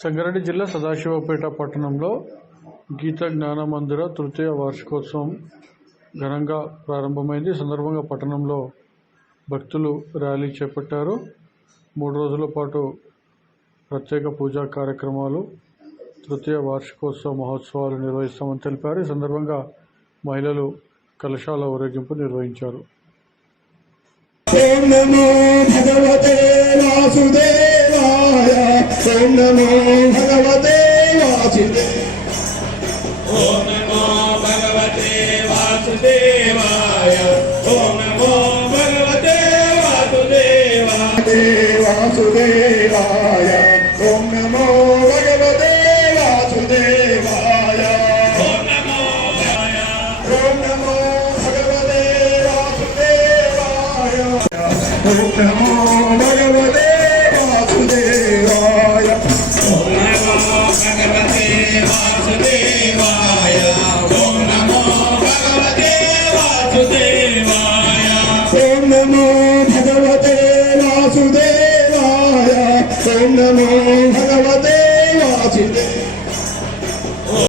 సంగారెడ్డి జిల్లా సదాశివపేట పట్టణంలో గీత జ్ఞాన మందిర తృతీయ వార్షికోత్సవం ఘనంగా ప్రారంభమైంది. సందర్భంగా పట్టణంలో భక్తులు ర్యాలీ చేపట్టారు. 3 రోజుల పాటు ప్రత్యేక పూజా కార్యక్రమాలు, తృతీయ వార్షికోత్సవ మహోత్సవాలు నిర్వహిస్తామని తెలిపారు. ఈ సందర్భంగా మహిళలు కలశాల ఊరేగింపు నిర్వహించారు. ఓం నమో భగవతే వాసుదేవాయ, ఓం నమో భగవతే వాసుదేవాయ, ఓం నమో భగవతే వాసుదేవాయ, ఓం నమో భగవతే వాసుదేవాయ, ఓం నమో భగవతే వాసుదేవాయ, ఓం నమో భగవతే వాసుదేవాయ, ఓం నమో భగవతే వాసుదేవాయ, ఓం నమో భగవతే వాసుదేవాయ, ఓం నమో భగవతే వాసుదేవాయ, ఓం నమో భగవతే వాసుదేవాయ, ఓం నమో భగవతే వాసుదేవాయ.